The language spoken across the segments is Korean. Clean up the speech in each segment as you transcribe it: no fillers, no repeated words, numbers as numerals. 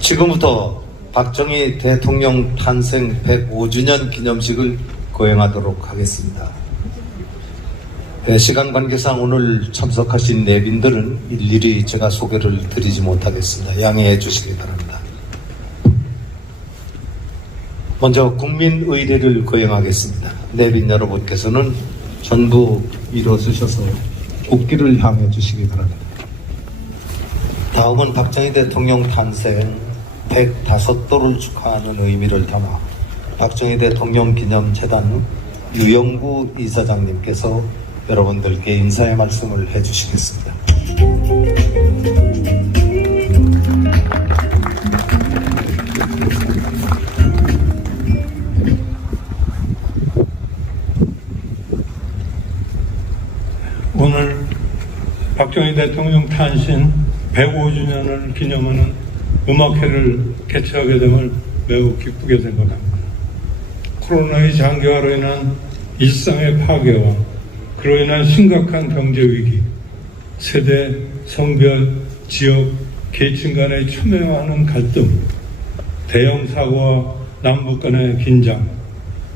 지금부터 박정희 대통령 탄생 105주년 기념식을 거행하도록 하겠습니다. 시간 관계상 오늘 참석하신 내빈들은 일일이 제가 소개를 드리지 못하겠습니다. 양해해 주시기 바랍니다. 먼저 국민의례를 거행하겠습니다. 내빈 여러분께서는 전부 일어서셔서 국기를 향해 주시기 바랍니다. 다음은 박정희 대통령 탄생 105도를 축하하는 의미를 담아 박정희 대통령 기념재단 유영구 이사장님께서 여러분들께 인사의 말씀을 해주시겠습니다. 오늘 박정희 대통령 탄신 105주년을 기념하는 음악회를 개최하게 됨을 매우 기쁘게 생각합니다. 코로나의 장기화로 인한 일상의 파괴와 그로 인한 심각한 경제 위기, 세대, 성별, 지역, 계층 간의 첨예화하는 갈등, 대형 사고와 남북 간의 긴장,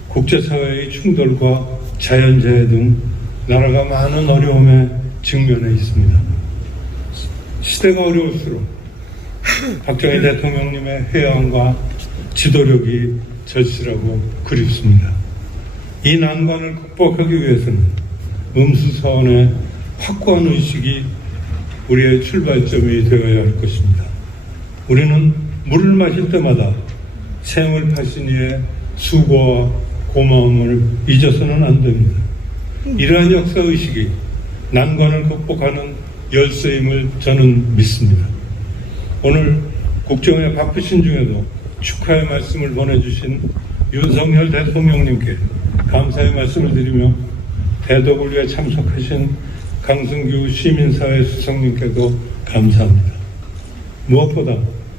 국제사회의 충돌과 자연재해 등 나라가 많은 어려움에 직면해 있습니다. 시대가 어려울수록 박정희 대통령님의 회양과 지도력이 절실하고 그립습니다. 이 난관을 극복하기 위해서는 음수사원의 확고한 의식이 우리의 출발점이 되어야 할 것입니다. 우리는 물을 마실 때마다 생을 파신 이의 수고와 고마움을 잊어서는 안 됩니다. 이러한 역사의식이 난관을 극복하는 열쇠임을 저는 믿습니다. 오늘 국정에 바쁘신 중에도 축하의 말씀을 보내주신 윤석열 대통령님께 감사의 말씀을 드리며 대덕을 위해 참석하신 강승규 시민사회 수석님께도 감사합니다. 무엇보다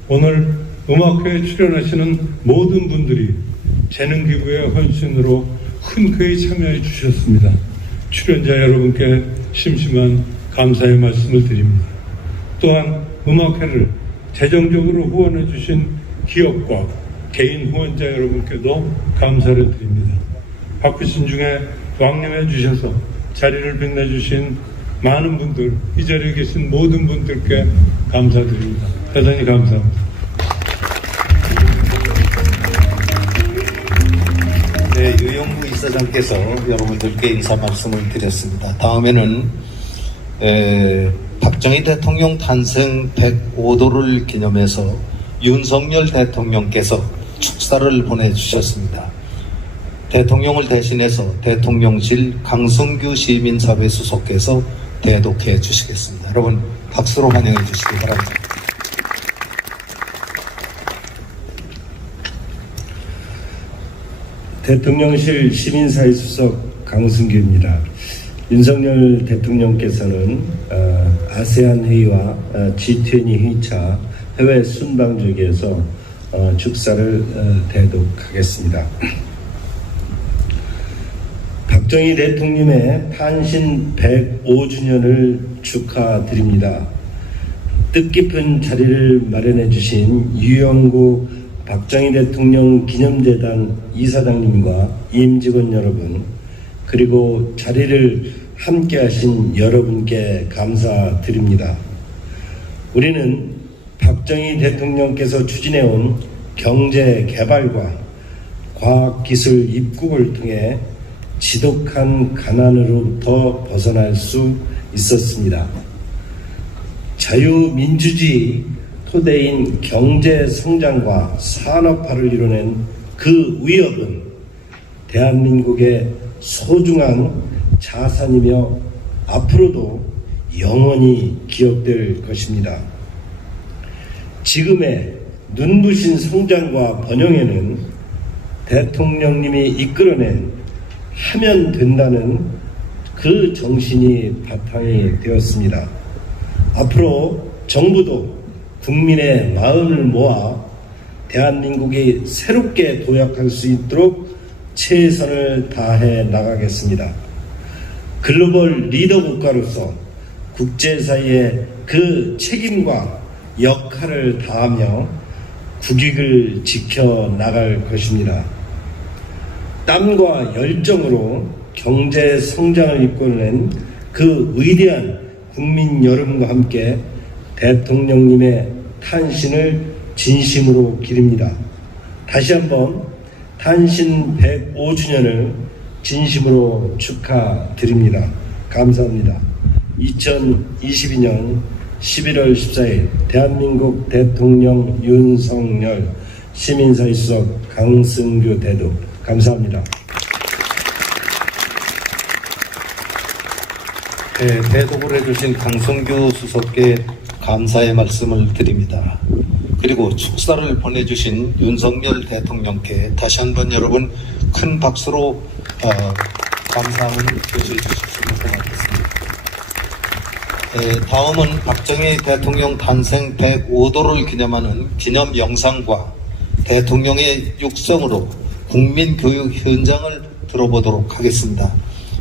오늘 음악회에 출연하시는 모든 분들이 재능기부의 헌신으로 흔쾌히 참여해 주셨습니다. 출연자 여러분께 심심한 감사의 말씀을 드립니다. 또한 음악회를 재정적으로 후원해 주신 기업과 개인 후원자 여러분께도 감사를 드립니다. 바쁘신 중에 왕림해 주셔서 자리를 빛내주신 많은 분들, 이 자리에 계신 모든 분들께 감사드립니다. 대단히 감사합니다. 네, 유영구 이사장께서 여러분들께 인사 말씀을 드렸습니다. 다음에는 박정희 대통령 탄생 105도를 기념해서 윤석열 대통령께서 축사를 보내주셨습니다. 대통령을 대신해서 대통령실 강승규 시민사회 수석께서 대독해 주시겠습니다. 여러분 박수로 환영해 주시기 바랍니다. 대통령실 시민사회 수석 강승규입니다. 윤석열 대통령께서는 아세안 회의와 G20 회의차 해외 순방중에서 축사를 대독하겠습니다. 박정희 대통령의 탄신 105주년을 축하드립니다. 뜻깊은 자리를 마련해 주신 유영구 박정희 대통령 기념재단 이사장님과 임직원 여러분, 그리고 자리를 함께 하신 여러분께 감사드립니다. 우리는 박정희 대통령께서 추진해온 경제 개발과 과학기술 입국을 통해 지독한 가난으로부터 벗어날 수 있었습니다. 자유민주주의 토대인 경제 성장과 산업화를 이뤄낸 그 위협은 대한민국의 소중한 자산이며 앞으로도 영원히 기억될 것입니다. 지금의 눈부신 성장과 번영에는 대통령님이 이끌어낸 하면 된다는 그 정신이 바탕이 되었습니다. 앞으로 정부도 국민의 마음을 모아 대한민국이 새롭게 도약할 수 있도록 최선을 다해 나가겠습니다. 글로벌 리더 국가로서 국제사회의 그 책임과 역할을 다하며 국익을 지켜나갈 것입니다. 땀과 열정으로 경제 성장을 이끌어낸 그 위대한 국민 여러분과 함께 대통령님의 탄신을 진심으로 기립니다. 다시 한번 탄신 105주년을 진심으로 축하드립니다. 감사합니다. 2022년 11월 14일 대한민국 대통령 윤석열, 시민사회 수석 강승규 대도. 감사합니다. 네, 대독을 해주신 강성규 수석께 감사의 말씀을 드립니다. 그리고 축사를 보내주신 윤석열 대통령께 다시 한번 여러분 큰 박수로 감사함을 표시해 주셨으면 고맙겠습니다. 다음은 박정희 대통령 탄생 105도를 기념하는 기념 영상과 대통령의 육성으로 국민교육 현장을 들어보도록 하겠습니다.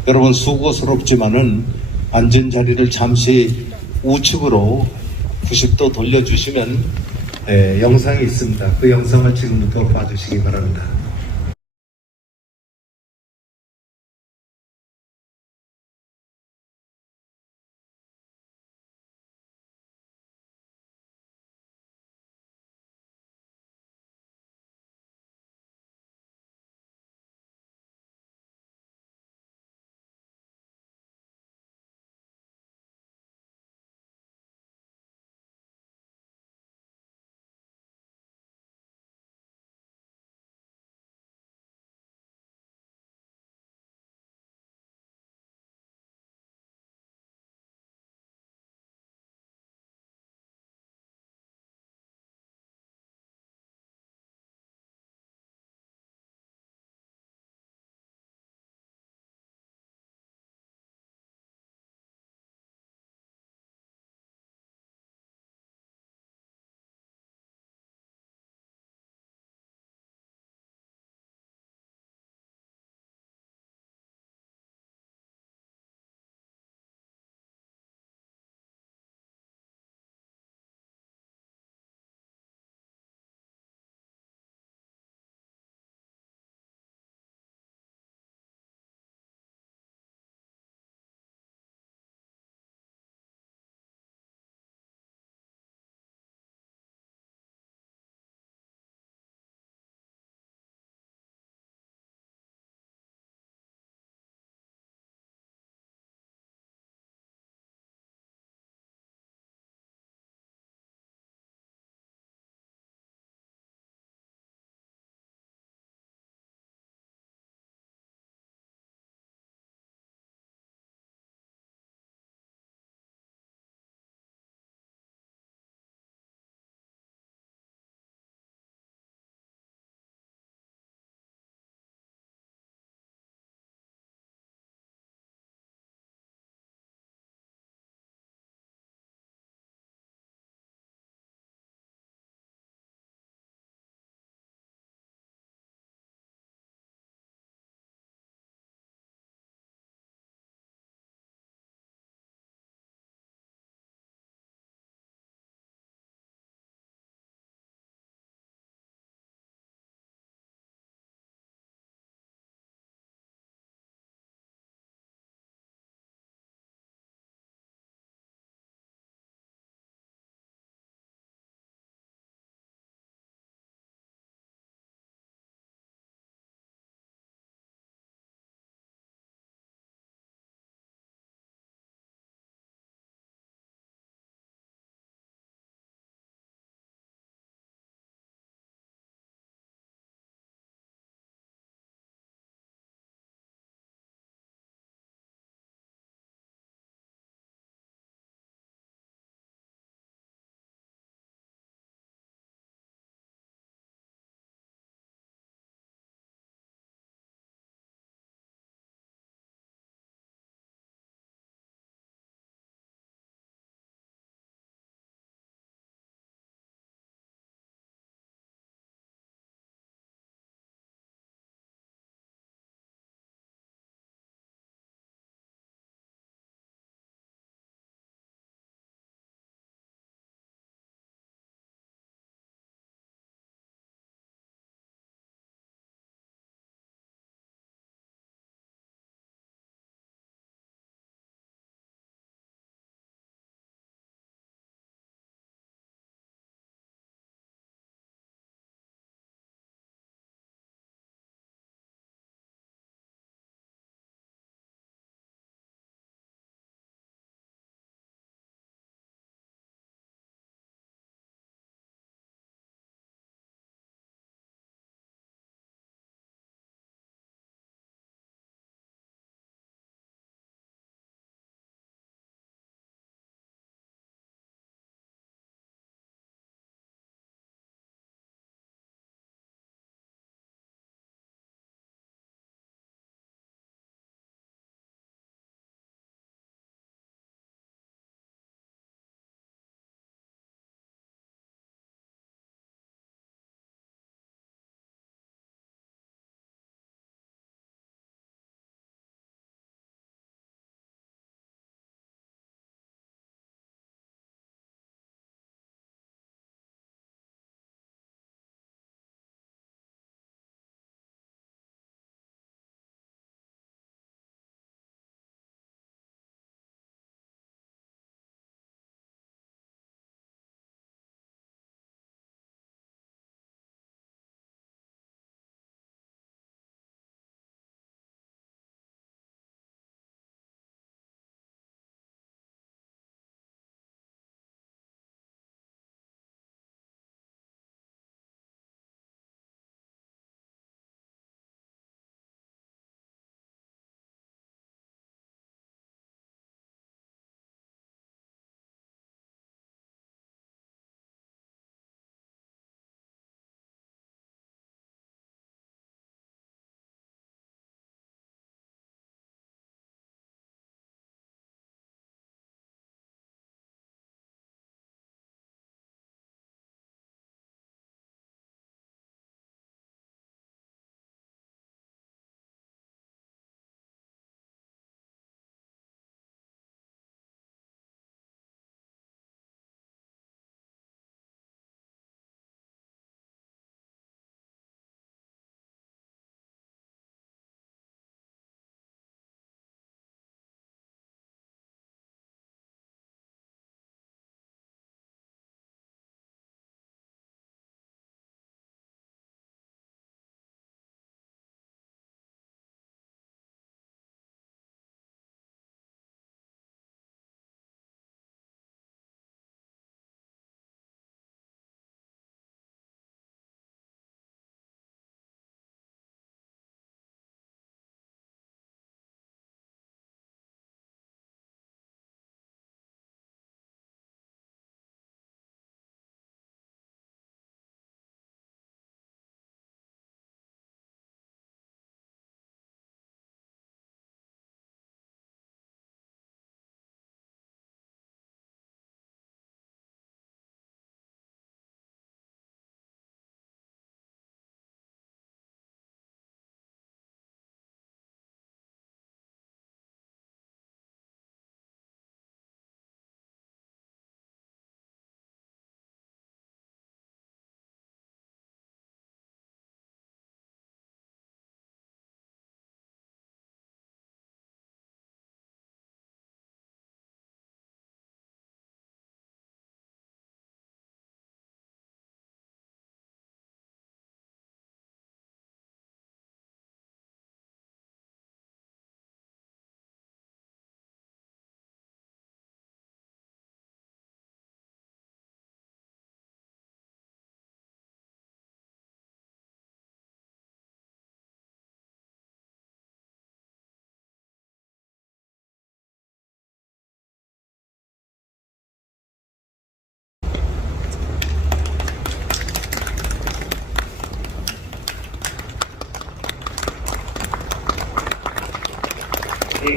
여러분 수고스럽지만은 앉은 자리를 잠시 우측으로 90도 돌려주시면 영상이 있습니다. 그 영상을 지금부터 봐주시기 바랍니다.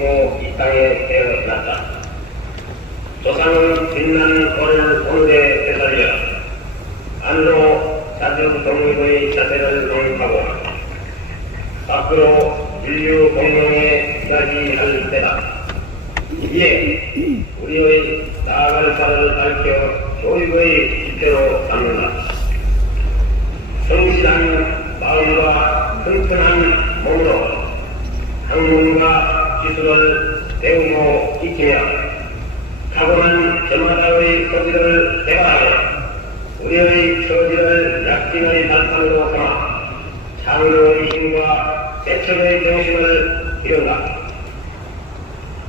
그리고 이 땅에 태어났다. 조상은 빛난 오늘 오늘에 되살려 안으로 자주 독립의 자세를 독립하고 밖으로 인류 공동에 이야기할 때다. 이에 우리의 나아갈 바를 밝혀 교육의 지표로 삼는다. 성실한 마음과 튼튼한 몸으로 학문과 기술을 배우고 익히며 타고난 저마다의 소질을 개발하며 우리의 처지를 약진의 단판으로 삼아 창조의 힘과 대처의 정신을 기른다.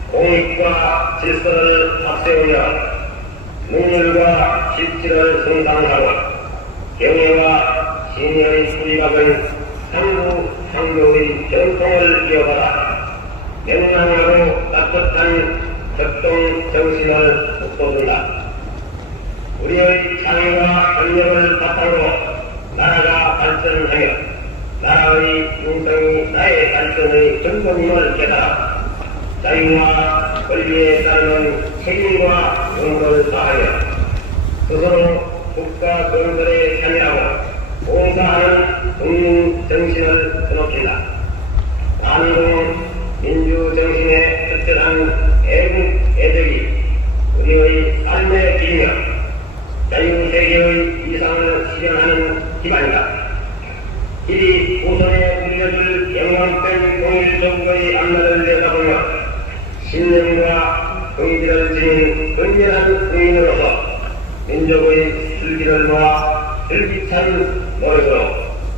공익과 질서를 앞세우며 능률과 실질을 성장하고 경애와 신의의 뿌리박은 상부 상교의 전통을 이어받아 명랑하고 따뜻한 적동 정신을 북돋운다. 우리의 창의와 권력을 바탕으로 나라가 발전하며 나라의 융성이 나의 발전의 근본임을 깨달아 자유와 권리에 따르는 책임과 용도를 다하며 스스로 국가 건설에 참여하고 봉사하는 국민 정신을 드높인다. 반공 민주 정신의 특별한 애국 애적이 우리의 삶의 길이며 자유세계의 이상을 실현하는 기반이다. 이리 우선에 물려줄 영광된 공일정부의 앞날을 내다보며 신념과 긍지를 지닌 근면한 국민으로서 민족의 슬기를 모아 슬기찬 노력으로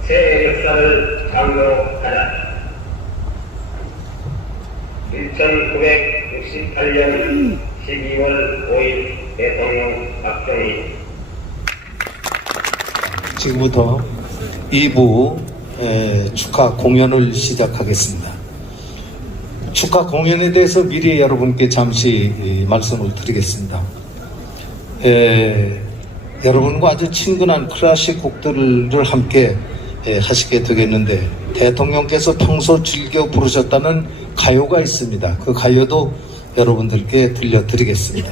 새 역사를 창조하자. 1968년 12월 5일 대통령 박정희. 지금부터 2부 축하 공연을 시작하겠습니다. 축하 공연에 대해서 미리 여러분께 잠시 말씀을 드리겠습니다. 여러분과 아주 친근한 클래식 곡들을 함께 하시게 되겠는데, 대통령께서 평소 즐겨 부르셨다는 가요가 있습니다. 그 가요도 여러분들께 들려드리겠습니다.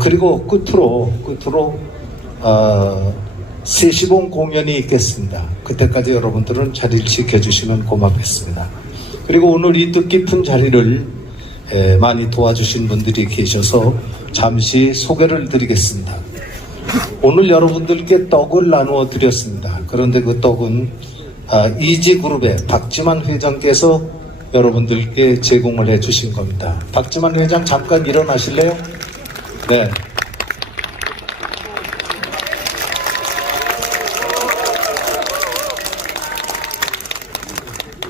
그리고 끝으로 세시봉 공연이 있겠습니다. 그때까지 여러분들은 자리를 지켜주시면 고맙겠습니다. 그리고 오늘 이 뜻깊은 자리를 많이 도와주신 분들이 계셔서 잠시 소개를 드리겠습니다. 오늘 여러분들께 떡을 나누어 드렸습니다. 그런데 그 떡은 이지그룹의 박지만 회장께서 여러분들께 제공을 해 주신 겁니다. 박지만 회장 잠깐 일어나실래요? 네.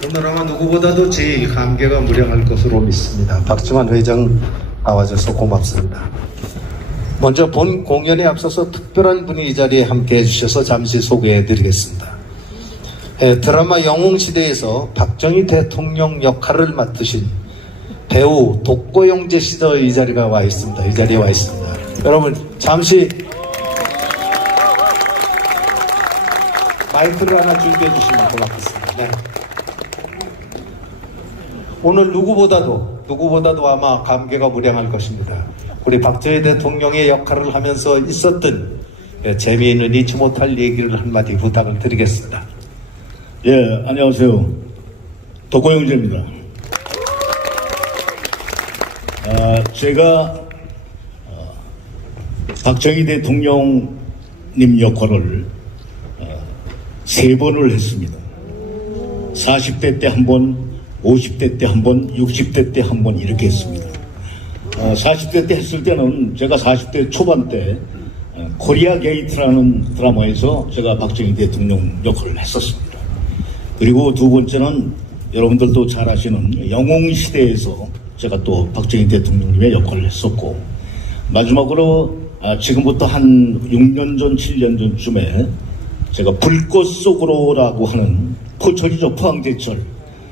오늘 아마 누구보다도 제일 감개가 무량할 것으로 믿습니다. 박지만 회장 나와줘서 고맙습니다. 먼저 본 공연에 앞서서 특별한 분이 이 자리에 함께 해주셔서 잠시 소개해 드리겠습니다. 드라마 영웅시대에서 박정희 대통령 역할을 맡으신 배우 독고영재 씨도 이 자리에 와 있습니다. 여러분 잠시 마이크를 하나 준비해 주시면 고맙겠습니다. 네. 오늘 누구보다도 아마 감개가 무량할 것입니다. 우리 박정희 대통령의 역할을 하면서 있었던 재미있는 잊지 못할 얘기를 한마디 부탁을 드리겠습니다. 예, 안녕하세요. 독고영재입니다. 제가 박정희 대통령님 역할을 3번을 했습니다. 40대 때 한 번, 50대 때 한 번, 60대 때 한 번 이렇게 했습니다. 40대 때 했을 때는 제가 40대 초반 때 코리아 게이트라는 드라마에서 제가 박정희 대통령 역할을 했었습니다. 그리고 두 번째는 여러분들도 잘 아시는 영웅시대에서 제가 또 박정희 대통령님의 역할을 했었고, 마지막으로 지금부터 한 6년 전, 7년 전쯤에 제가 불꽃 속으로라고 하는 포철이죠. 포항제철.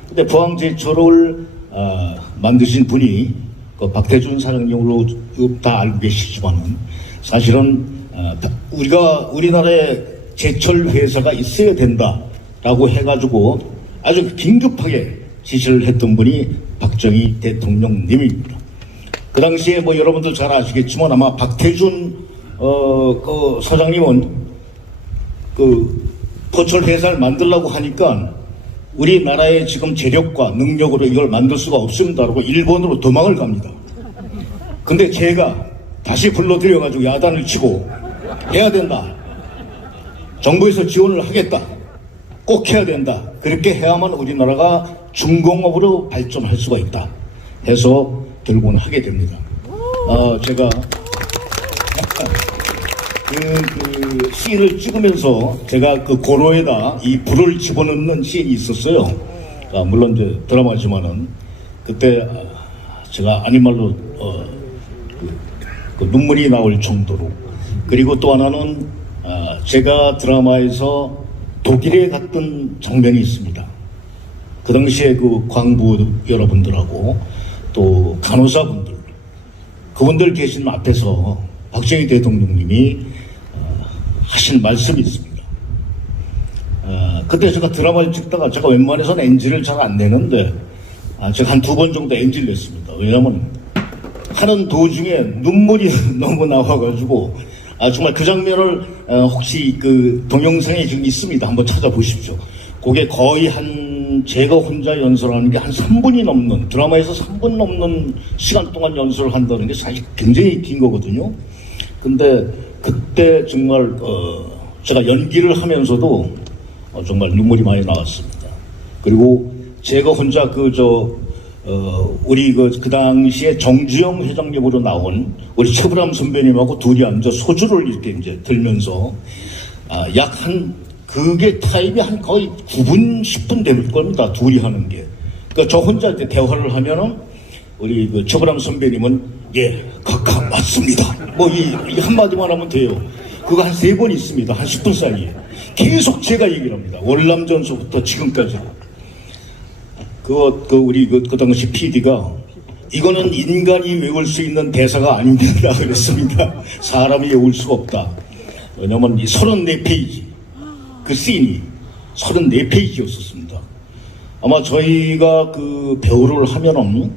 근데 포항제철을 만드신 분이 그 박태준 사장님으로 다 알고 계시지만은 사실은 우리나라에 제철 회사가 있어야 된다라고 해가지고 아주 긴급하게 지시를 했던 분이 박정희 대통령님입니다. 그 당시에 뭐 여러분들 잘 아시겠지만 아마 박태준 그 사장님은 그 포철 회사를 만들려고 하니까 우리나라의 지금 재력과 능력으로 이걸 만들 수가 없습니다라고 일본으로 도망을 갑니다. 근데 제가 다시 불러들여가지고 야단을 치고 해야 된다. 정부에서 지원을 하겠다. 꼭 해야 된다. 그렇게 해야만 우리나라가 중공업으로 발전할 수가 있다. 해서 결국은 하게 됩니다. 제가 그 씬을 찍으면서 제가 그 고로에다 이 불을 집어넣는 씬이 있었어요. 물론 이제 드라마지만은 그때 제가 아닌 말로 그 눈물이 나올 정도로. 그리고 또 하나는 제가 드라마에서 독일에 갔던 장면이 있습니다. 그 당시에 그 광부 여러분들하고 또 간호사분들 그분들 계신 앞에서 박정희 대통령님이 하신 말씀이 있습니다. 그때 제가 드라마를 찍다가 제가 웬만해서는 NG를 잘 안 내는데 제가 한 2번 정도 NG를 냈습니다. 왜냐면 하는 도중에 눈물이 너무 나와가지고 정말 그 장면을 혹시 그 동영상에 지금 있습니다. 한번 찾아보십시오. 그게 거의 제가 혼자 연설하는 게 한 3분이 넘는, 드라마에서 3분 넘는 시간 동안 연설을 한다는 게 사실 굉장히 긴 거거든요. 근데 그때 정말 제가 연기를 하면서도 정말 눈물이 많이 나왔습니다. 그리고 제가 혼자 우리 그 당시에 정주영 회장님으로 나온 우리 최불암 선배님하고 둘이 앉아 소주를 이렇게 이제 들면서 그게 타임이 한 거의 9분, 10분 될 겁니다. 둘이 하는 게. 그러니까 저 혼자 이제 대화를 하면은 우리 그 최불암 선배님은 각각 맞습니다. 뭐 이 한마디만 하면 돼요. 그거 한 3번 있습니다. 한 10분 사이에. 계속 제가 얘기를 합니다. 월남전서부터 지금까지. 우리 그 당시 PD가 이거는 인간이 외울 수 있는 대사가 아닙니다. 그랬습니다. 사람이 외울 수가 없다. 왜냐면 이 34페이지. 그 씬이 34페이지였었습니다. 아마 저희가 그 배우를 하면은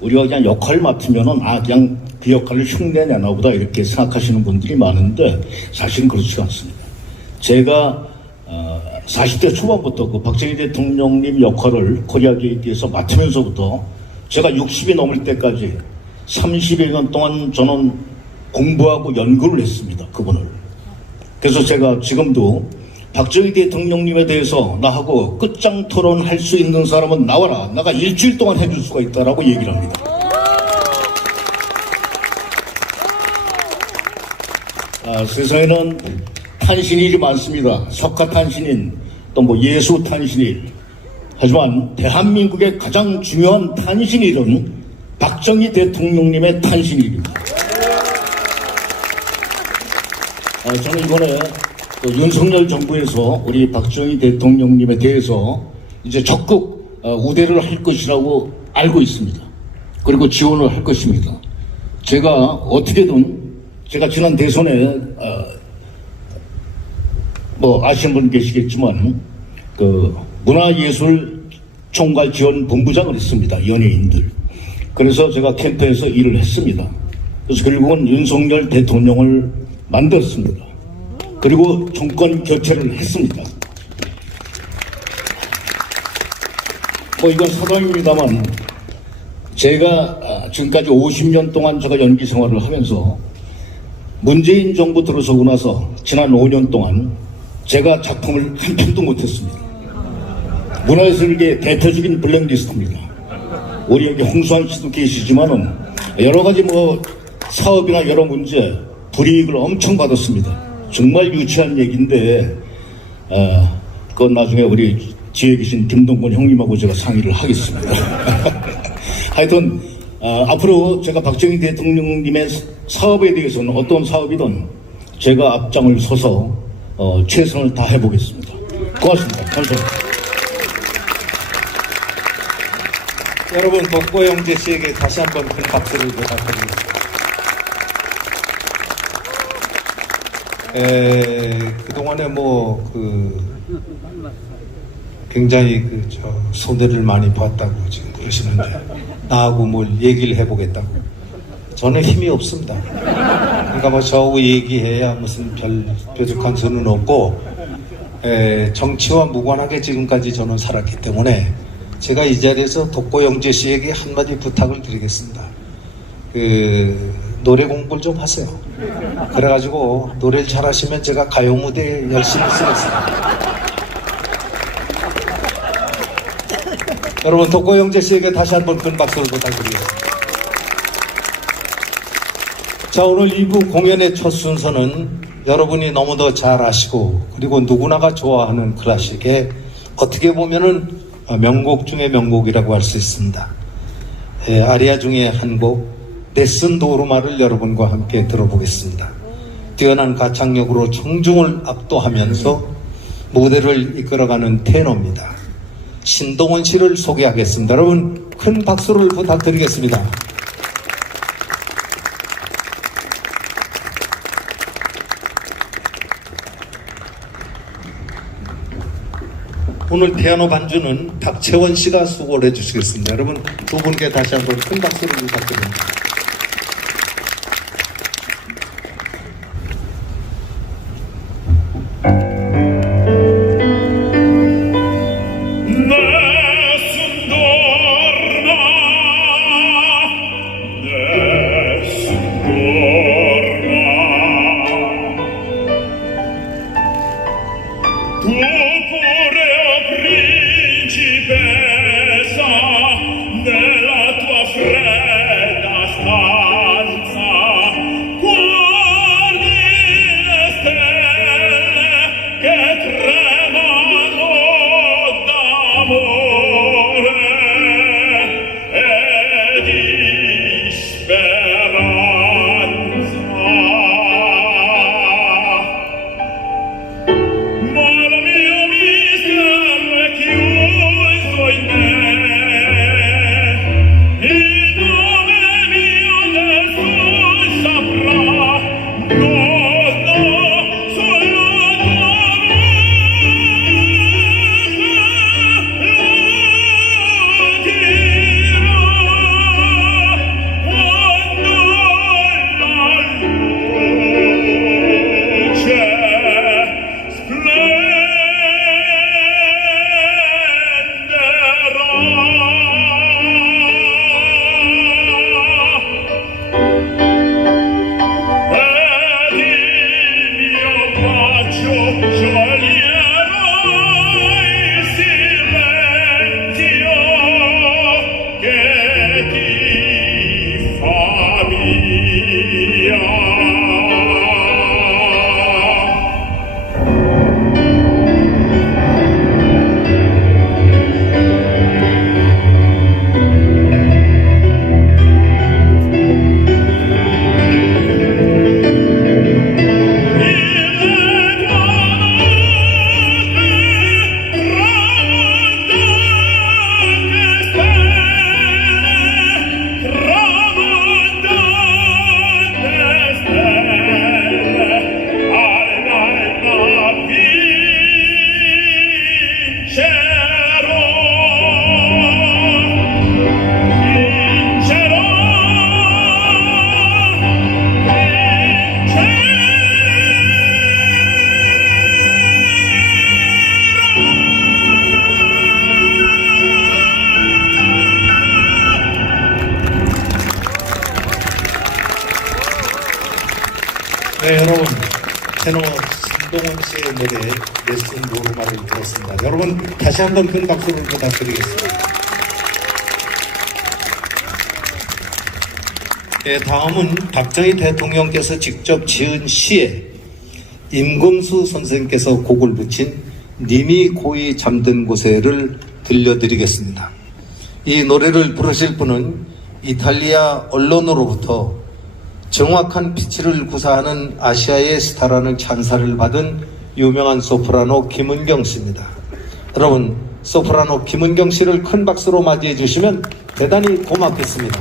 우리가 그냥 역할 맡으면은 그냥 그 역할을 흉내내나 보다 이렇게 생각하시는 분들이 많은데 사실은 그렇지 않습니다. 제가 40대 초반부터 그 박정희 대통령님 역할을 코리아 게이트에서 맡으면서부터 제가 60이 넘을 때까지 30여 년 동안 저는 공부하고 연구를 했습니다. 그분을. 그래서 제가 지금도 박정희 대통령님에 대해서 나하고 끝장 토론할 수 있는 사람은 나와라. 나가 일주일 동안 해줄 수가 있다라고 얘기를 합니다. 세상에는 탄신일이 많습니다. 석가탄신일, 또 뭐 예수탄신일. 하지만 대한민국의 가장 중요한 탄신일은 박정희 대통령님의 탄신일입니다. 저는 이번에 윤석열 정부에서 우리 박정희 대통령님에 대해서 이제 적극 우대를 할 것이라고 알고 있습니다. 그리고 지원을 할 것입니다. 제가 어떻게든 제가 지난 대선에 뭐 아시는 분 계시겠지만 그 문화예술 총괄 지원 본부장을 했습니다. 연예인들. 그래서 제가 캠프에서 일을 했습니다. 그래서 결국은 윤석열 대통령을 만들었습니다. 그리고 정권 교체를 했습니다. 뭐 이건 사담입니다만 제가 지금까지 50년 동안 제가 연기 생활을 하면서 문재인 정부 들어서고 나서 지난 5년 동안 제가 작품을 한 편도 못했습니다. 문화예술계 대표적인 블랙리스트입니다. 우리 여기 홍수환 씨도 계시지만은 여러 가지 뭐 사업이나 여러 문제 불이익을 엄청 받았습니다. 정말 유치한 얘기인데 그건 나중에 우리 뒤에 계신 김동건 형님하고 제가 상의를 하겠습니다. 하여튼 앞으로 제가 박정희 대통령님의 사업에 대해서는 어떤 사업이든 제가 앞장을 서서 최선을 다해보겠습니다. 고맙습니다. 감사합니다. 여러분, 복고영재 씨에게 다시 한번 큰 박수를 부탁드리겠습니다. 그동안에 굉장히 손해를 많이 봤다고 지금 그러시는데 나하고 뭘 얘기를 해보겠다고. 저는 힘이 없습니다. 그러니까 뭐 저하고 얘기해야 무슨 별 뾰족한 수는 없고, 정치와 무관하게 지금까지 저는 살았기 때문에 제가 이 자리에서 독고영재 씨에게 한마디 부탁을 드리겠습니다. 노래 공부를 좀 하세요. 그래가지고 노래를 잘하시면 제가 가요 무대에 열심히 쓰겠습니다. 여러분, 독고영재 씨에게 다시 한번 큰 박수를 부탁드리겠습니다. 자, 오늘 2부 공연의 첫 순서는 여러분이 너무도 잘 아시고 그리고 누구나가 좋아하는 클래식의 어떻게 보면은 명곡 중의 명곡이라고 할 수 있습니다. 아리아 중에 한 곡 네슨 도르마를 여러분과 함께 들어보겠습니다. 뛰어난 가창력으로 청중을 압도하면서 무대를 이끌어가는 테너입니다. 신동원 씨를 소개하겠습니다. 여러분, 큰 박수를 부탁드리겠습니다. 오늘 피아노 반주는 박채원 씨가 수고를 해주시겠습니다. 여러분, 두 분께 다시 한번 큰 박수를 부탁드립니다. 네, 여러분, 테너 신동원 씨의 노래 네슨 도르마를 들었습니다. 여러분, 다시 한번 큰 박수를 부탁드리겠습니다. 네, 다음은 박정희 대통령께서 직접 지은 시에 임금수 선생께서 곡을 붙인 님이 고이 잠든 곳에를 들려드리겠습니다. 이 노래를 부르실 분은 이탈리아 언론으로부터 정확한 피치를 구사하는 아시아의 스타라는 찬사를 받은 유명한 소프라노 김은경 씨입니다. 여러분, 소프라노 김은경 씨를 큰 박수로 맞이해 주시면 대단히 고맙겠습니다.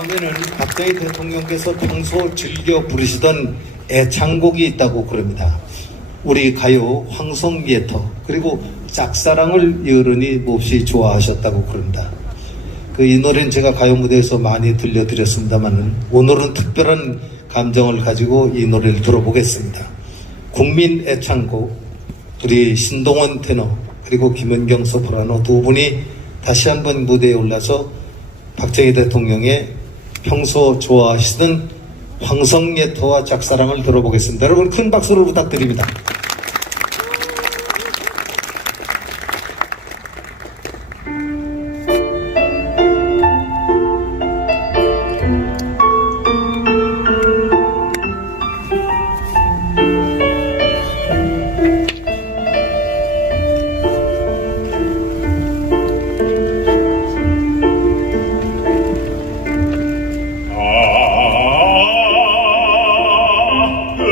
다음에는 박정희 대통령께서 평소 즐겨 부르시던 애창곡이 있다고 그럽니다. 우리 가요 황송예터 그리고 짝사랑을 여론이 몹시 좋아하셨다고 그럽니다. 이 노래는 제가 가요 무대에서 많이 들려드렸습니다만 오늘은 특별한 감정을 가지고 이 노래를 들어보겠습니다. 국민 애창곡 우리 신동원 테너 그리고 김은경 소프라노 두 분이 다시 한번 무대에 올라서 박정희 대통령의 평소 좋아하시던 황성예토와 짝사랑을 들어보겠습니다. 여러분 큰 박수로 부탁드립니다. 그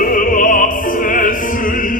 악세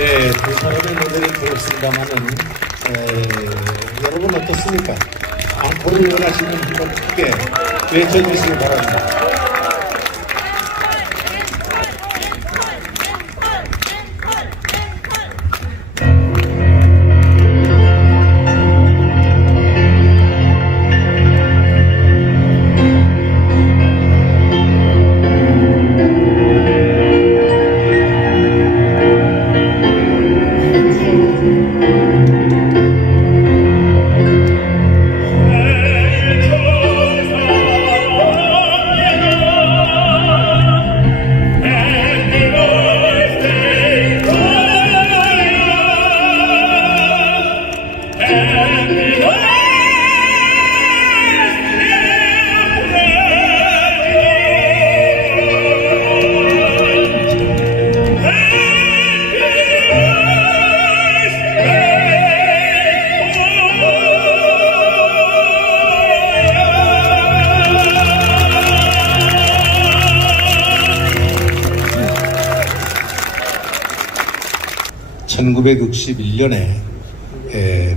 예, 두 사람의 노래를 들었습니다만은 여러분 어떻습니까? 앙코를 원하시면 한번 크게 외쳐주시기 바랍니다. (1961년에)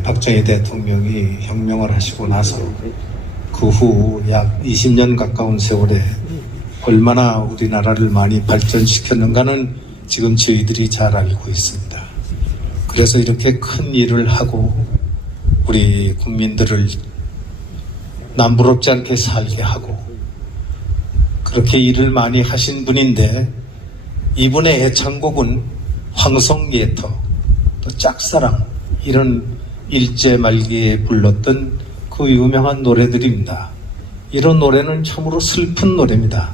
박정희 대통령이 혁명을 하시고 나서 그 후 약 20년 가까운 세월에 얼마나 우리나라를 많이 발전시켰는가는 지금 저희들이 잘 알고 있습니다. 그래서 이렇게 큰 일을 하고 우리 국민들을 남부럽지 않게 살게 하고 그렇게 일을 많이 하신 분인데, 이분의 애창곡은 황성예터, 또 짝사랑, 이런 일제 말기에 불렀던 그 유명한 노래들입니다. 이런 노래는 참으로 슬픈 노래입니다.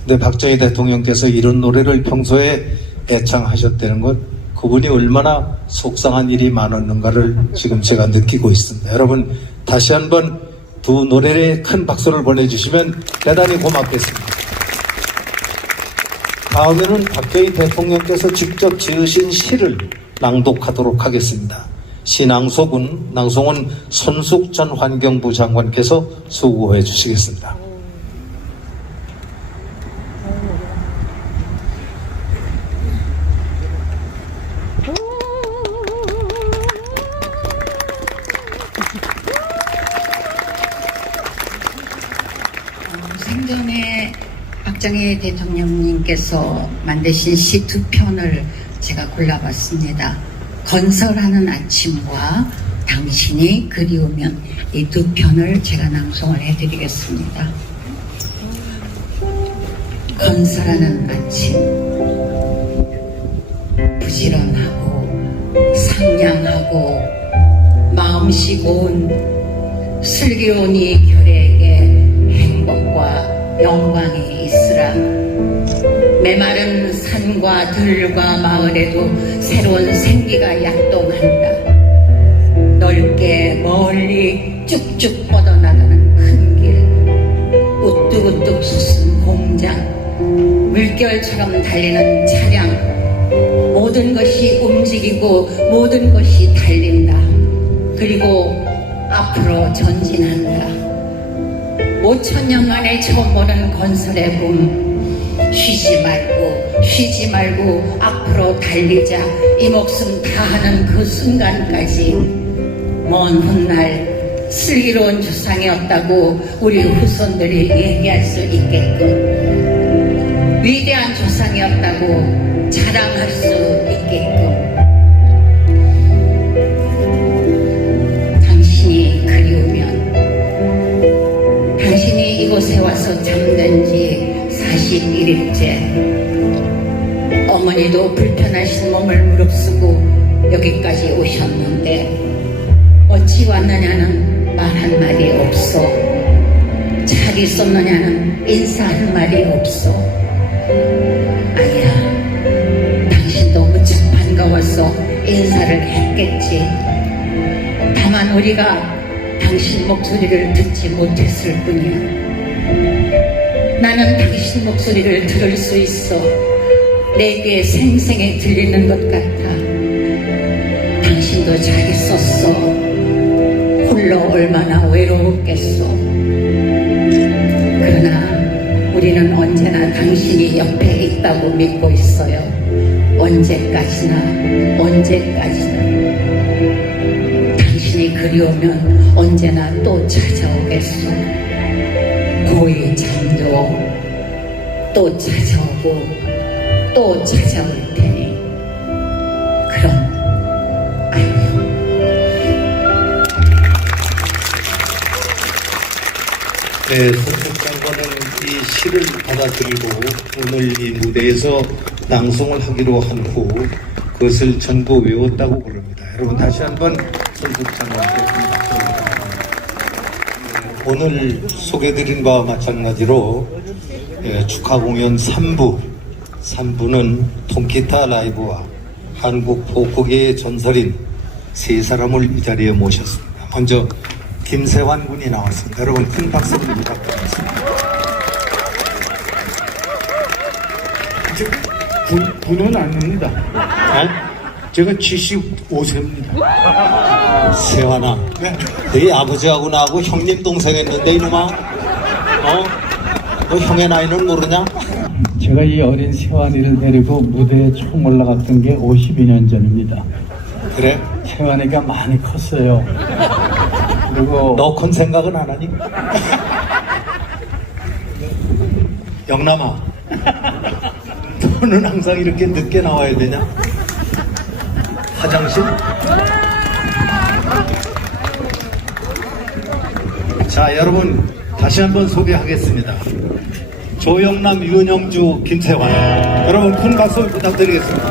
근데 박정희 대통령께서 이런 노래를 평소에 애창하셨다는 것, 그분이 얼마나 속상한 일이 많았는가를 지금 제가 느끼고 있습니다. 여러분, 다시 한번 두 노래에 큰 박수를 보내주시면 대단히 고맙겠습니다. 다음에는 박정희 대통령께서 직접 지으신 시를 낭독하도록 하겠습니다. 시 낭송은 손숙 전 환경부 장관께서 수고해 주시겠습니다. 생전에 박정희 대통령님께서 만드신 시 두 편을 제가 골라봤습니다. 건설하는 아침과 당신이 그리우면, 이 두 편을 제가 낭송을 해드리겠습니다. 건설하는 아침, 부지런하고 상냥하고 마음씨 고운 슬기로운 이 결에게 행복과 영광이 있으라. 메마른 산과 들과 마을에도 새로운 생기가 약동한다. 넓게 멀리 쭉쭉 뻗어나가는 큰 길, 우뚝우뚝 솟은 공장, 물결처럼 달리는 차량, 모든 것이 움직이고 모든 것이 달린다. 그리고 앞으로 전진한다. 5천년만에 처음 보는 건설의 붐, 쉬지 말고 앞으로 달리자. 이 목숨 다하는 그 순간까지 먼 훗날 슬기로운 조상이었다고 우리 후손들이 얘기할 수 있게끔, 위대한 조상이었다고 자랑할 수 있게끔, 당신이 그리우면, 당신이 이곳에 와서 잠든 지 41일째, 어머니도 불편하신 몸을 무릅쓰고 여기까지 오셨는데 어찌 왔느냐는 말 한마디 없어. 잘 있었느냐는 인사 한마디 없어. 아니야, 당신도 무척 반가워서 인사를 했겠지. 다만 우리가 당신 목소리를 듣지 못했을 뿐이야. 나는 당신 목소리를 들을 수 있어. 내 귀에 생생히 들리는 것 같아. 당신도 잘 있었어. 홀로 얼마나 외로웠겠어. 그러나 우리는 언제나 당신이 옆에 있다고 믿고 있어요. 언제까지나 당신이 그리우면 언제나 또 찾아오겠소. 고이 잠도 또 찾아오고 또 찾아올 테니 그럼 안녕. 네, 선택 장관은 이 시를 받아들이고 오늘 이 무대에서 낭송을 하기로 한 후 그것을 전부 외웠다고 그럽니다. 여러분 다시 한번 선택 장관께 오늘 소개드린 바와 마찬가지로 축하 공연 3부는 통기타 라이브와 한국 포크계의 전설인 세 사람을 이 자리에 모셨습니다. 먼저 김세환 군이 나왔습니다. 여러분 큰 박수 부탁드리겠습니다. 군은 아닙니다. 네? 제가 75세입니다. 세환아, 너희 아버지하고 나하고 형님 동생 했는데 이놈아, 너 형의 나이는 모르냐? 제가 이 어린 세환이를 데리고 무대에 처음 올라갔던 게 52년 전입니다. 그래? 세환이가 많이 컸어요. 그리고 너 큰 생각은 안 하니? 영남아, 너는 항상 이렇게 늦게 나와야 되냐? 화장실? 자, 여러분 다시 한번 소개하겠습니다. 조영남, 윤영주, 김세환. 여러분 큰 박수 부탁드리겠습니다.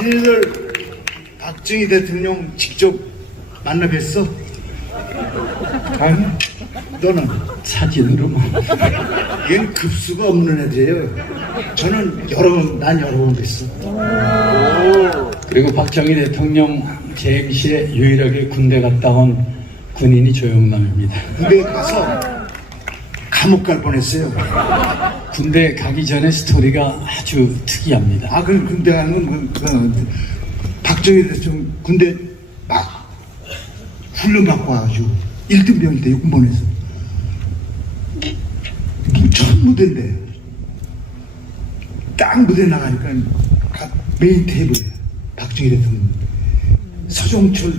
니들 박정희 대통령 직접 만나 뵀어? 아니, 너는 사진으로만. 얘는 급수가 없는 애들이에요. 난 여러 번 뵀어. 그리고 박정희 대통령 재임 시에 유일하게 군대 갔다 온 군인이 조영남입니다. 군대 가서 감옥 갈 뻔했어요. 군대 가기 전에 스토리가 아주 특이합니다. 아, 그 군대 가는 건 박정희 대통령 군대 막 훈련 받고 와가지고 1등병일 때 육군본에서 첫 무대인데 딱 무대 나가니까 메인 테이블에 박정희 대통령, 서종철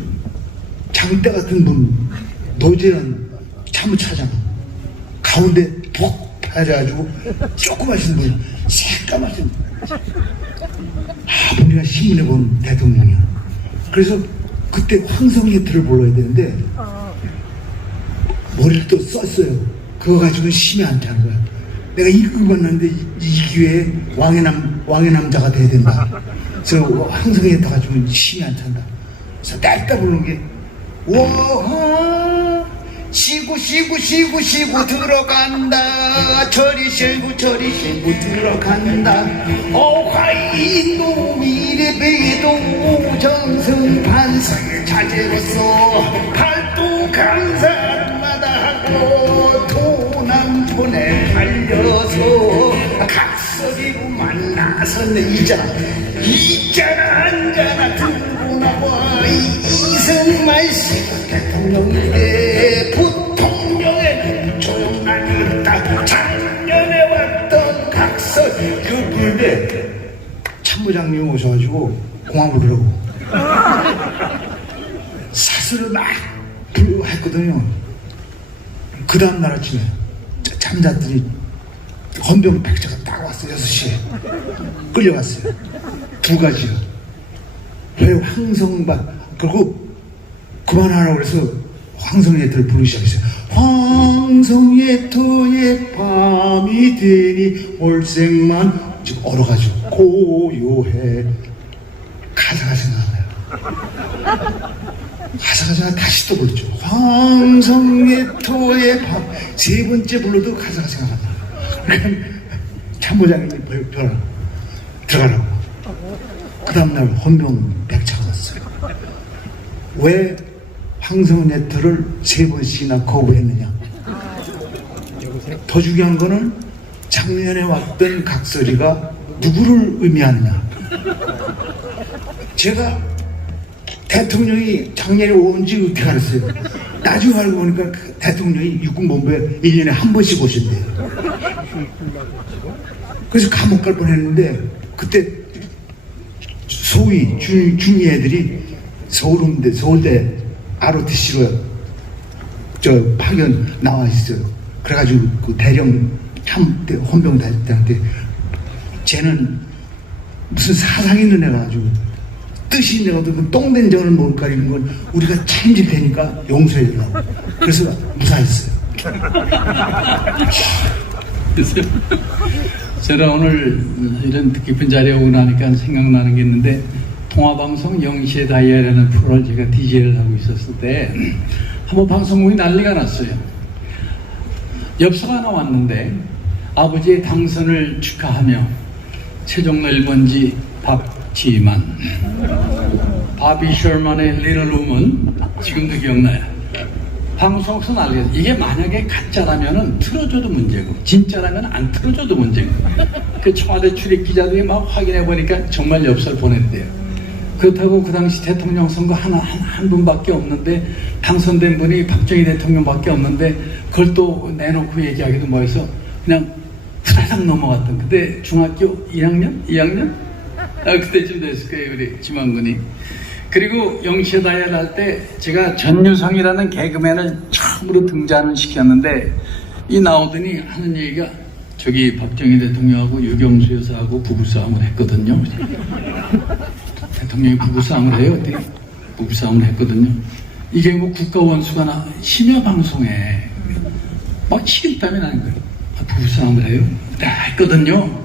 장대 같은 분, 노재현 참모차장 가운데 푹 파져가지고 조그마신 분, 새까마신 우리가 신문에 본 대통령이야. 그래서 그때 황성예틀을 불러야 되는데 머리를 또 썼어요. 그거 가지고는 심이 안 차는 거야. 내가 이끌고 갔는데 이 기회에 왕의 남자가 돼야 된다. 그래서 황성예틀 가지고는 심이 안 찬다. 그래서 딸딱 부르는 게 와 쉬고 들어간다. 저리 쉬고 들어간다. 어화이 노미래 배도 정승판사의 자제로서 팔도 감사마다 하고 도남촌에 달려서 각설이로 만나서는 이자나 한자나 들고 나와 이승만씨 대통령인데 부통령에 조용한 있다. 작년에 왔던 각설 그 불대 참모장님 오셔가지고 공항으로 그러고 사설을 막 했거든요. 그 다음날 아침에 잠잤더니 헌병 백자가 딱 왔어요. 6시에 끌려갔어요. 두 가지요. 왜 황성박 그리고 그만하라고 그래서 황성예틀을 부르기 시작했어요. 황성예터의 밤이 되니 올생만 지금 얼어가지고 고요해. 가사가 생각나요. 가사가 생각 나요. 다시 또 부르죠. 황성예터의 밤. 세 번째 불러도 가사가 생각나요. 그러니까 참모장님이 들어가라고. 그 다음날 헌병 백차가 왔어요. 왜 황성예틀을 3번씩이나 거부했느냐. 더 중요한 거는 작년에 왔던 각설이가 누구를 의미하느냐. 제가 대통령이 작년에 온지 어떻게 알았어요? 나중에 알고 보니까 그 대통령이 육군본부에 1년에 한 번씩 오신대요. 그래서 감옥 갈 뻔했는데 그때 소위 중위 애들이 서울대 ROTC로 파견 나와 있어요. 그래가지고 그 대령 헌병 대장한테 쟤는 무슨 사상 있는 애가 가지고 뜻이 있는 애가 그 똥된장을 못 가리는 건 우리가 책임질 테니까 용서해 주라고. 그래서 무사했어요. 제가 오늘 이런 뜻깊은 자리에 오고 나니까 생각나는 게 있는데, 통화방송 0시에 다이아라는 프로를 제가 DJ를 하고 있었을 때 한번 방송국이 난리가 났어요. 엽서가 하나 왔는데 아버지의 당선을 축하하며 최종로 1번지 박지만, 바비 셔먼의 리틀 우먼 지금도 기억나요. 방송에서 난리가. 이게 만약에 가짜라면은 틀어줘도 문제고 진짜라면 안 틀어줘도 문제고. 그 청와대 출입 기자들이 막 확인해 보니까 정말 엽서를 보냈대요. 그렇다고 그 당시 대통령 선거 한 분밖에 없는데, 당선된 분이 박정희 대통령밖에 없는데 그걸 또 내놓고 얘기하기도 뭐해서 그냥 후다닥 넘어갔던. 그때 중학교 2학년? 그때쯤 됐을 거예요, 우리 지만군이. 그리고 영시에 다이아를 할 때 제가 전유성이라는 개그맨을 처음으로 등장을 시켰는데, 이 나오더니 하는 얘기가 저기 박정희 대통령하고 유경수 여사하고 부부싸움을 했거든요. 대통령이 부부싸움을 해요. 부부싸움을 했거든요. 이게 뭐 국가원수가 심야 방송에 막 식은땀이 나는 거예요. 부부싸움을 해요? 네, 했거든요.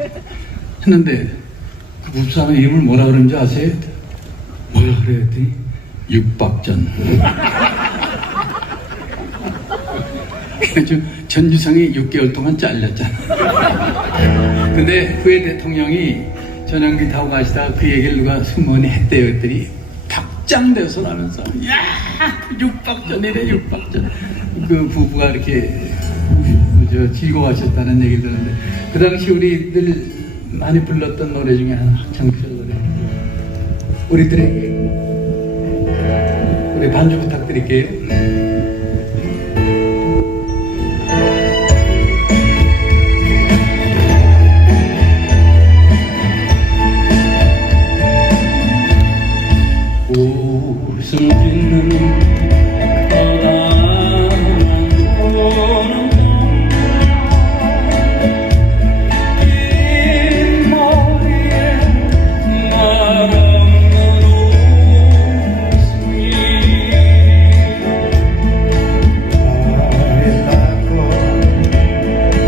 했는데 그 부부싸움 이름을 뭐라 그러는지 아세요? 뭐라 그래야 했더니 육박전. 그래서 전유성이 6개월 동안 잘렸잖아. 근데 후에 대통령이 전용기 타고 가시다가 그 얘기를 누가 승무원이 했대요. 그랬더니 박장대소 나면서 야 6박전이래 6박전. 그 부부가 이렇게 즐거워하셨다는 얘기를 들었는데 그 당시 우리들 많이 불렀던 노래 중에 하나 창피한 노래. 우리들에게 우리 반주 부탁드릴게요. 웃음 짓는 커다란 보는 긴 머리에 말 없는 웃음이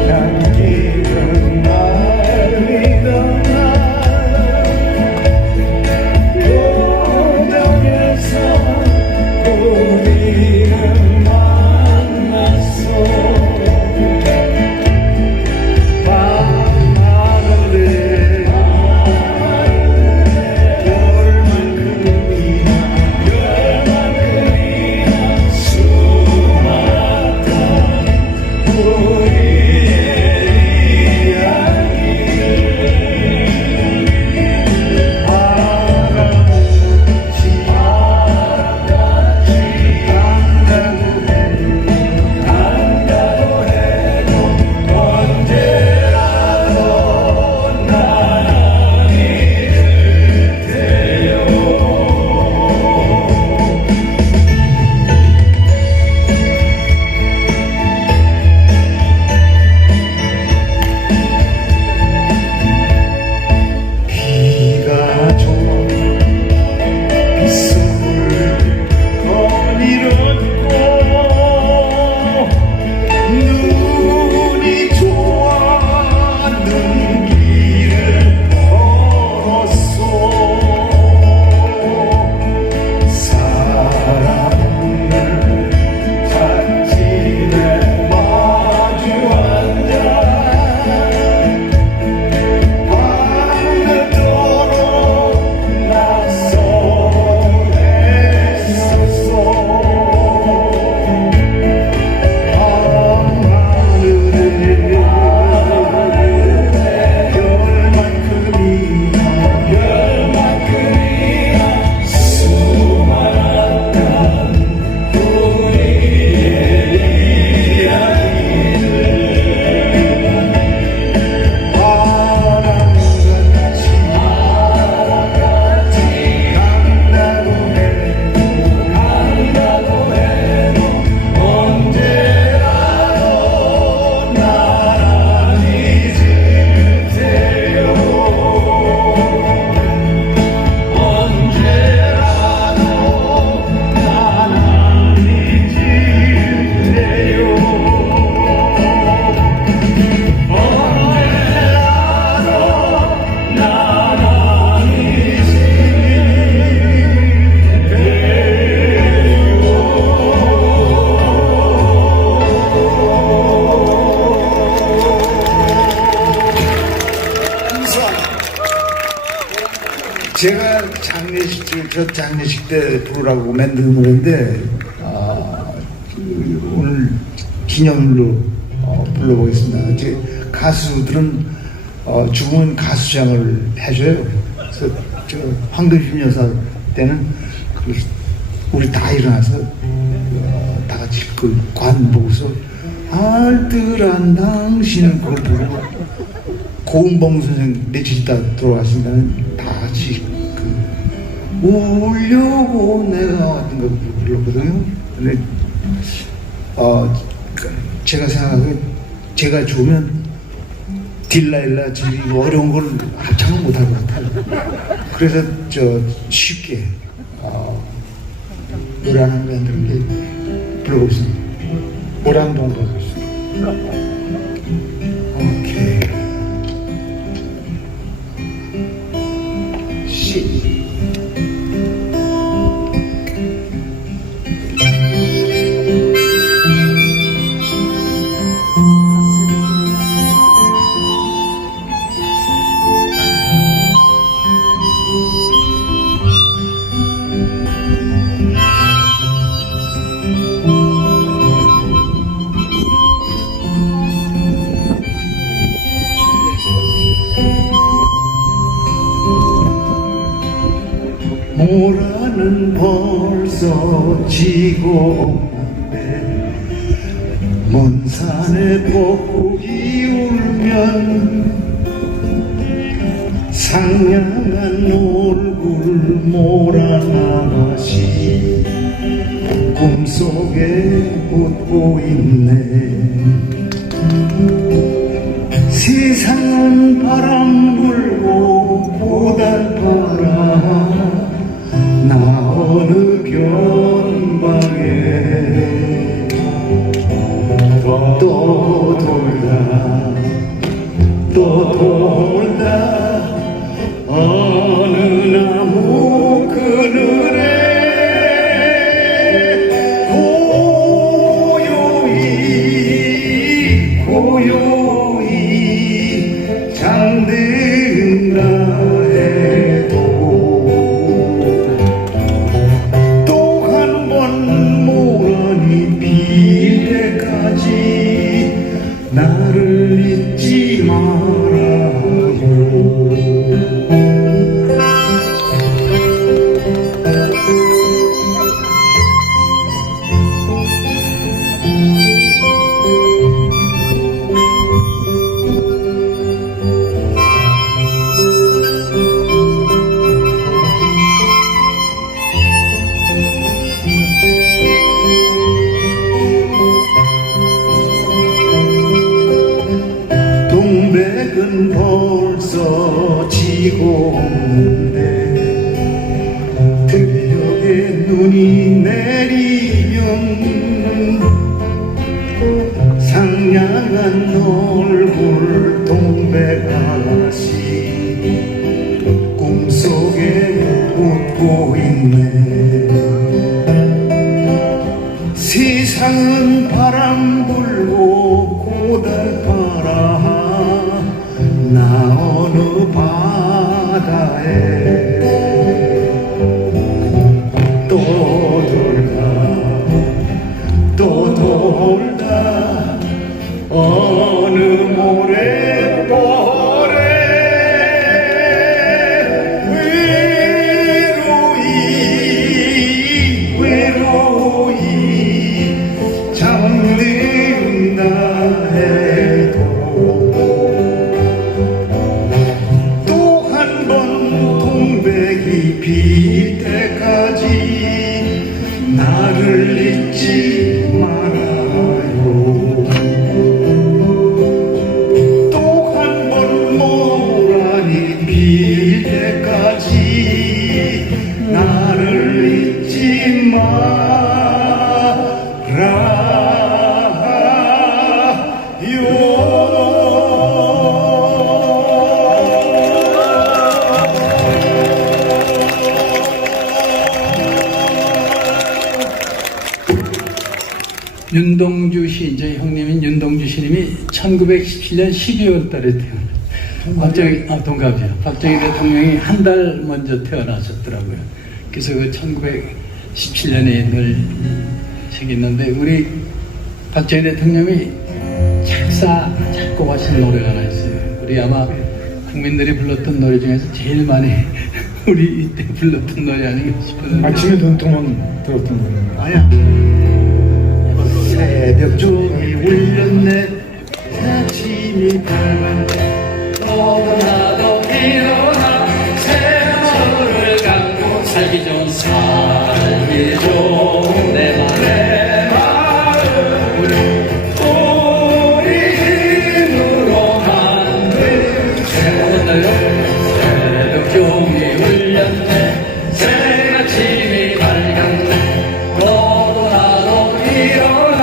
잠기는 날 믿어라 우리는 만났어 밤하늘에 별만큼이나 수많았던 우리의 이야기를 비가 좀 빗속을 거닐었고 눈이 좋아 눈길을 걸었어 사랑을 찾지에 마주 앉아 밤늦도록 낙서했었어 별만큼이나 수많았던 우리의 이야기를 바람같이 간다고 해도 언제라도 나란 잊을 테요 언제라도 나란 잊을 테요 언제라도 나란 잊을 제가 저 장례식 때 부르라고 만든 노래인데 오늘 기념으로 불러보겠습니다. 이제 가수들은 죽으면 가수장을 해줘요. 그래서 저 황금심 여사 때는 우리 다 일어나서 다 같이 그 관 보고서 알뜰한 당신은 그걸 부르고 고은봉 선생 며칠 있다 돌아가신다는 다 같이 그 울려고 내가 왔던 걸 불렀거든요. 근데 제가 생각하기에 제가 죽으면 딜라일라 지리고 어려운 걸 합창을 못할 것 같아요. 그래서 쉽게 노래 하나 만드는 게 불러보겠습니다. 노래 한 번 불러보겠습니다. 오케이. 동산은 벌써 지고 없네. 먼 산에 뻐꾸기 울면 상냥한 얼굴 몰아나가시 꿈속에 웃고 있네. 세상은 바람 불고 보달 바라 나 어느 변방에 또 돌다 또 돌다 어느 나무 그늘에 고요히 잠든다 해도 또 한 번 모란이 필 때까지 나를 잊지 말아요. 동백은 벌써 지고 오는데 들녘에 눈이 내리면 상냥한 얼굴 동백아가씨 꿈속에 웃고 있네. 세상은 바람 불고 고달 바라 나 어느 바다에 또 돌다 어느 모래벌에 외로이 잠든다 해도 또 한 번 동백이 필 때까지 나를 잊지 말아요. 또 한 번 모란이 필 때까지 나를 잊지 윤동주 시, 제 형님인 윤동주 시님이 1917년 12월 달에 태어났어요. 동갑이요. 박정희 대통령이 한 달 먼저 태어나셨더라고요. 그래서 그 1917년에 늘 새겼는데, 우리 박정희 대통령이 작곡하신 노래가 하나 있어요. 우리 아마 국민들이 불렀던 노래 중에서 제일 많이 우리 이때 불렀던 노래 아닌가 싶어요. 아침에 눈동만 들었던 거예요. 아야. 새벽 종이 울렸네. 아침이 밝았네. 너도 나도 일어나 새마을을 갖고 살기 좋은 살기 좋은 내 마을 우리 힘으로 만든 새로운 날 새벽 종이 울렸네. 새벽 아침이 밝았네. 너도 나도 일어나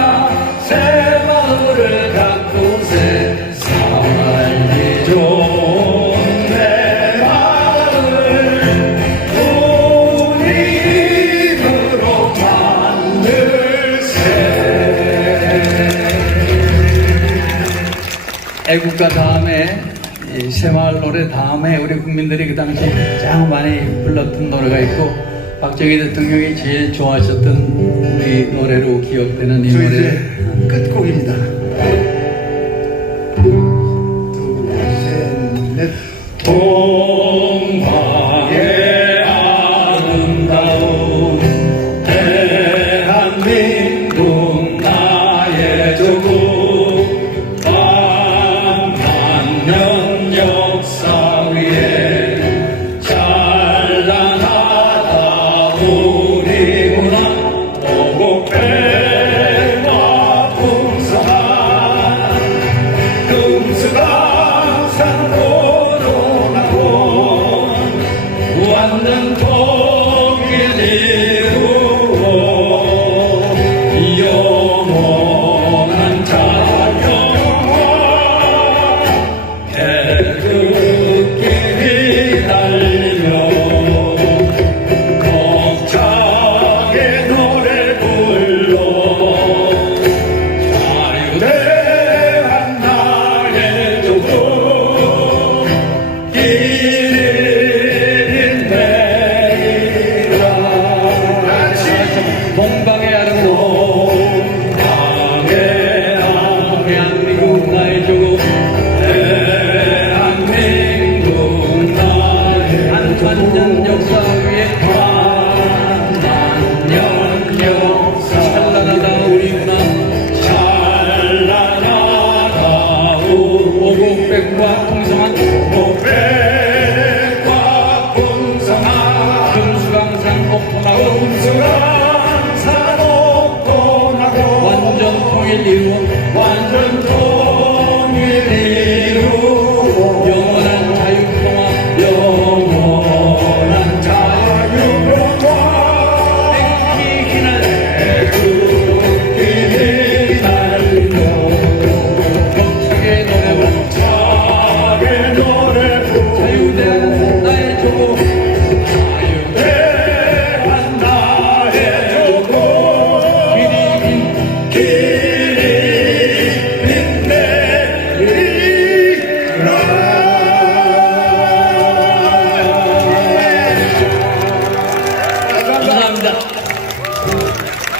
새마을을 갖고 살기 좋은 내 마을 우리 힘으로 만들세. 애국가 다음에 이 새마을 노래 다음에 우리 국민들이 그 당시 가장 많이 불렀던 노래가 있고, 박정희 대통령이 제일 좋아하셨던 우리 노래로 기억되는 이 노래. 이제 끝곡입니다. 둘, 셋, 넷. 동방의 아름다운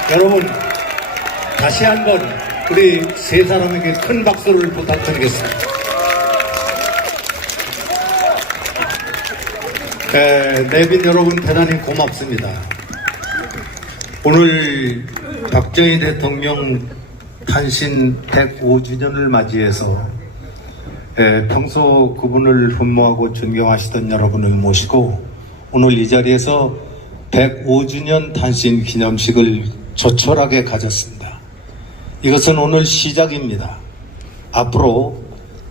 여러분 다시 한번 우리 세 사람에게 큰 박수를 부탁드리겠습니다. 내빈 여러분 대단히 고맙습니다. 오늘 박정희 대통령 탄신 105주년을 맞이해서 평소 그분을 흠모하고 존경하시던 여러분을 모시고 오늘 이 자리에서 105주년 탄신 기념식을 조촐하게 가졌습니다. 이것은 오늘 시작입니다. 앞으로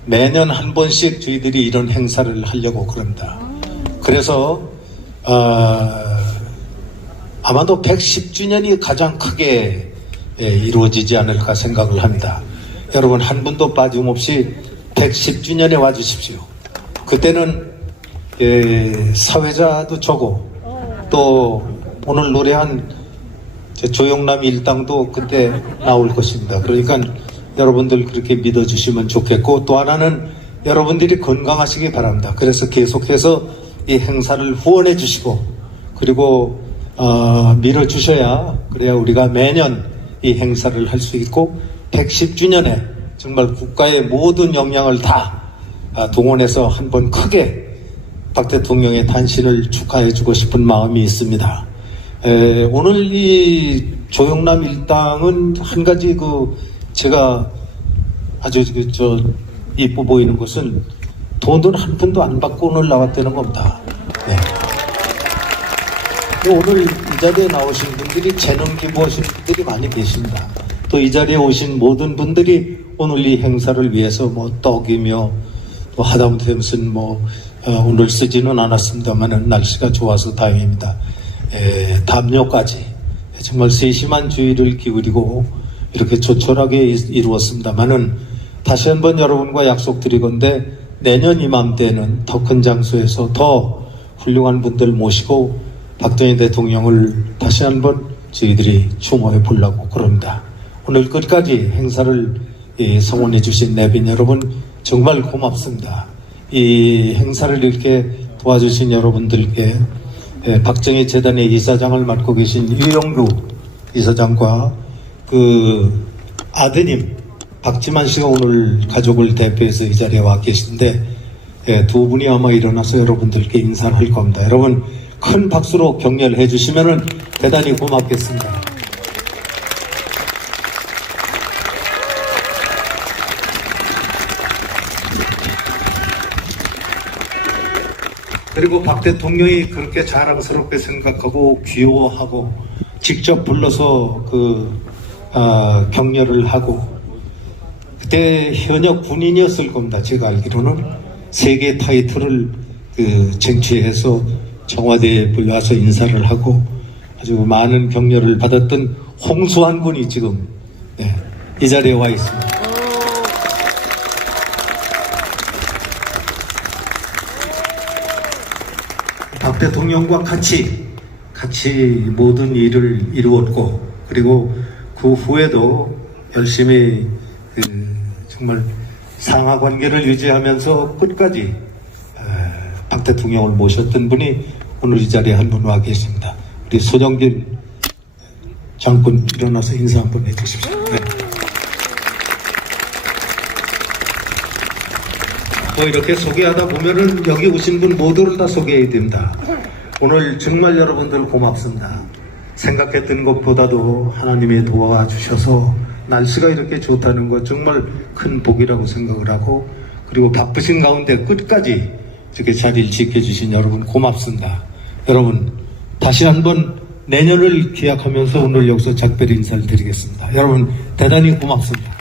매년 한 번씩 저희들이 이런 행사를 하려고 그럽니다. 그래서 아마도 110주년이 가장 크게 이루어지지 않을까 생각을 합니다. 여러분 한 분도 빠짐없이 110주년에 와주십시오. 그때는 사회자도 저고 또 오늘 노래한 조영남 일당도 그때 나올 것입니다. 그러니까 여러분들 그렇게 믿어주시면 좋겠고 또 하나는 여러분들이 건강하시기 바랍니다. 그래서 계속해서 이 행사를 후원해 주시고 그리고 밀어주셔야 그래야 우리가 매년 이 행사를 할 수 있고 110주년에 정말 국가의 모든 역량을 다 동원해서 한번 크게 박 대통령의 탄신을 축하해 주고 싶은 마음이 있습니다. 오늘 이 조영남 일당은 한 가지 제가 아주 이뻐 보이는 것은 돈을 한 푼도 안 받고 오늘 나왔다는 겁니다. 네. 오늘 이 자리에 나오신 분들이 재능 기부하신 분들이 많이 계십니다. 또 이 자리에 오신 모든 분들이 오늘 이 행사를 위해서 떡이며 또 하다못해 무슨 오늘 쓰지는 않았습니다만 날씨가 좋아서 다행입니다. 담요까지 정말 세심한 주의를 기울이고 이렇게 조촐하게 이루었습니다만은 다시 한번 여러분과 약속드리건대 내년 이맘때는 더 큰 장소에서 더 훌륭한 분들 모시고 박정희 대통령을 다시 한번 저희들이 추모해 보려고 그럽니다. 오늘 끝까지 행사를 성원해 주신 내빈 여러분 정말 고맙습니다. 이 행사를 이렇게 도와주신 여러분들께 박정희 재단의 이사장을 맡고 계신 유영규 이사장과 그 아드님 박지만 씨가 오늘 가족을 대표해서 이 자리에 와 계신데 두 분이 아마 일어나서 여러분들께 인사를 할 겁니다. 여러분 큰 박수로 격려해 주시면 대단히 고맙겠습니다. 그리고 박 대통령이 그렇게 자랑스럽게 생각하고 귀여워하고 직접 불러서 격려를 하고 그때 현역 군인이었을 겁니다. 제가 알기로는 세계 타이틀을 쟁취해서 청와대에 불러와서 인사를 하고 아주 많은 격려를 받았던 홍수환 군이 지금 이 자리에 와 있습니다. 박 대통령과 같이 모든 일을 이루었고 그리고 그 후에도 열심히 정말 상하 관계를 유지하면서 끝까지 박 대통령을 모셨던 분이 오늘 이 자리에 한 분 와 계십니다. 우리 손영길 장군 일어나서 인사 한번 해주십시오. 네. 이렇게 소개하다 보면은 여기 오신 분 모두를 다 소개해야 됩니다. 오늘 정말 여러분들 고맙습니다. 생각했던 것보다도 하나님이 도와주셔서 날씨가 이렇게 좋다는 것 정말 큰 복이라고 생각을 하고 그리고 바쁘신 가운데 끝까지 이렇게 자리를 지켜주신 여러분 고맙습니다. 여러분 다시 한번 내년을 기약하면서 오늘 여기서 작별 인사를 드리겠습니다. 여러분 대단히 고맙습니다.